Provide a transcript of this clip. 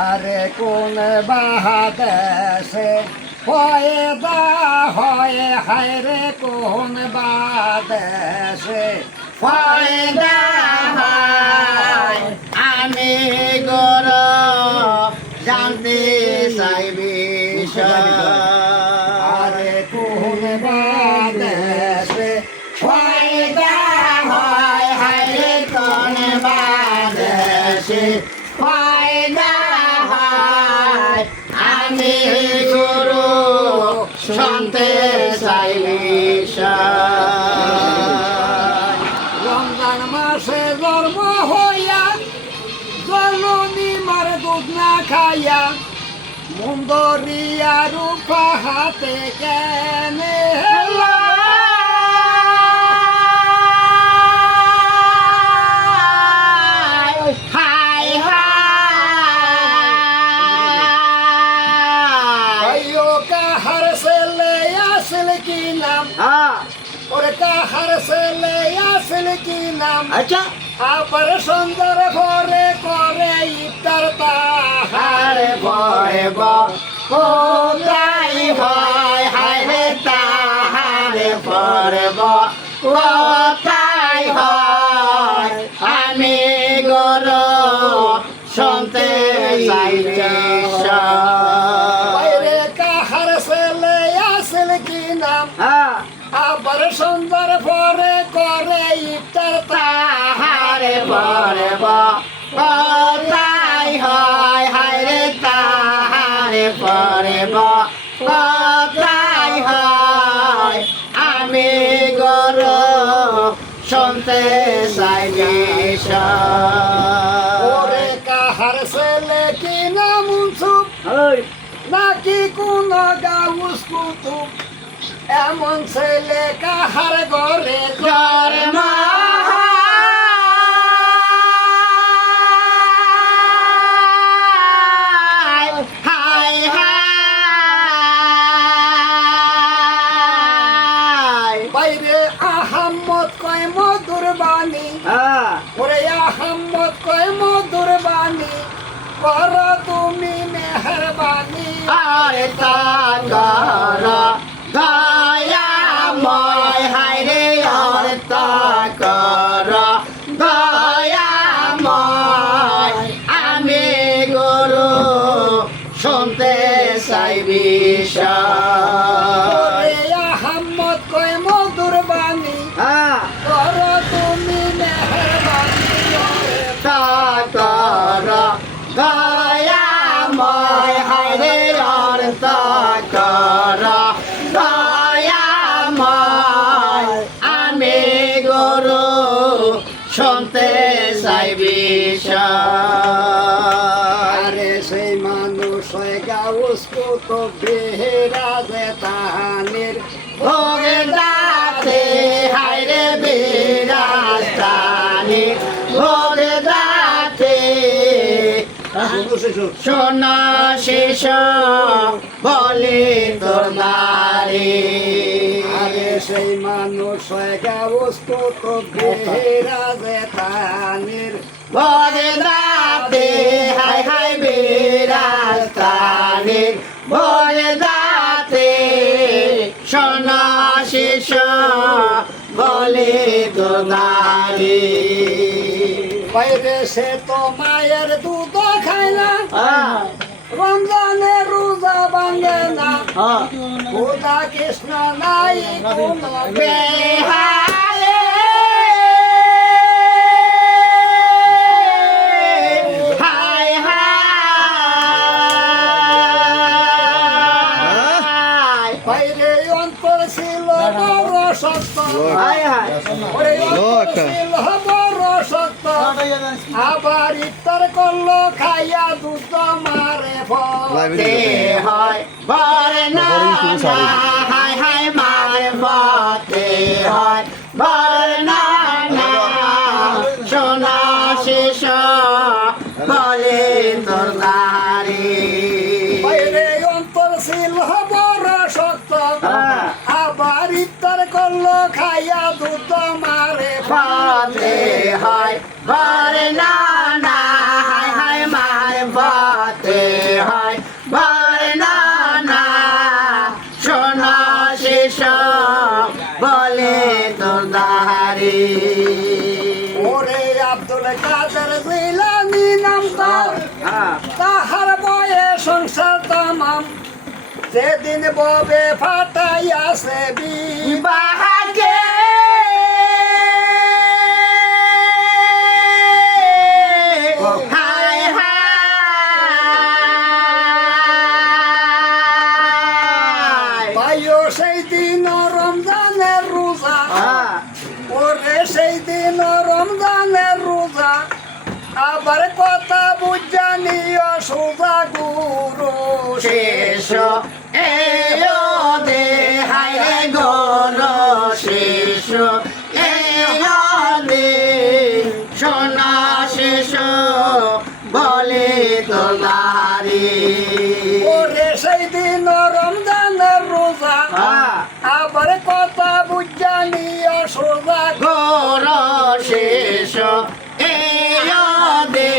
আরে কোন বাহাদেশে পয়দা হয় হায় রে কোন বাদেশে পয়দা হয় আমি গর জানতে চাই বিষয় আরে কোন বাদেশে পয়দা হয় হায় রে কোন বাদেশে পয়দা হয় আমি গুরু শুনতে চাই বিষয় রমজান মাসে জন্ম হইয়া জননী মার দুধ না খাইয়া মুন্দরিয়া রূপা হাতে কেনে হাই হাই ও কাহার ছেলে আসল কি নাম ওরে কাহার ছেলে আসল কি নাম আচ্ছা আবার সুন্দর ভরে করে ইফতার তাহার আরে ভয় কোথায় হয় হায় রে তাহারে পরব কোথায় হয় আমি গর শুনতে চাই বাইরে কাহার ছেলে আসল কি নাম আবার সুন্দর ভরে করে ইফতার তাহারে পরব কোথায় হয় হায় রে তাহারে পরব কোথায় হয় আমি গর শুনতে চাই ওরে কাহার ছেলে কি নাম উৎসুক নাকি কোন গাউস কুতুব এমন ছেলে কাহার ঘরে জন্ম হাই হাই বাইরে আহাম্মদ কয় মধুর বাণী ওরে আহাম্মদ কয় মধুর বাণী কর তুমি মেহরবানি আরে তাকর দয়াময় হায় রে আরে তাকর দয়াময় আমি গুরু শুনতে চাই বিষয় ওরে আহাম্মদ কয় মধুর বাণী কর তুমি মেহরবানি তাকর দয়াময় হায় রে আর তাকর দয়াময় আমি গুরু শুনতে চাই বিষয় আরে সেই মানুষ হয় গাউস কুতুব বেহেরাজে তাহানির ভোগে দাতে হায় রে বিরাজতানি ভোগে দাতে সোনা শেষ বলে তোর নারী আরে সেই মানুষ হয় গাউস কুতুব বেহেরাজে তাহানির ভোগে দাতে হায় হায় বিরাজতানি ভোগে দাতে সোনা শেষ বলে তোর নারী বাইরে সে তো মায়ের দুধ খায় না রমজানে রোজা ভাঙে না খোদা কৃষ্ণ নাই কোনো বেহায়ে হায় হায় বাইরে অন্তর ছিল বড় সত্য হায় হায় ওরে অন্তর ছিল বড় সত্য আবার ইফতার করলো খাইয়া দুধ মারে তে হয় বরনা হায় হায় মার বতে হয় বরনা সোনা শেষ বলে তোর নারী বাইরে অন্তর ছিল বড় সত্য আবার ইফতার করলো খাইয়া দুধ মারে বতে হয় বরনা হায় হায় মার বতে খাতে হয় বর্ণনা শোনো শিশু বলে তোর দাহারি ওরে আব্দুল কাদের জিলানী নাম তার তাহার বয়ে সংসার তামাম যেদিন ববে ফাটাইয়াছে বাহাকে হায় হায় ভাইও সেই দিন রমজানের রোজা ওরে সেই দিন রমজানের রোজা আবার কথা বুঝানিও সোজা গুরু শেষ এলো দে হায় রে গর শেষ এলো দে সোনা শেষ বলে তোলারি ওরে সেই দিন রমজানের রোজা আবার কথা বুঝানিও সোজা গর শেষ এলো দে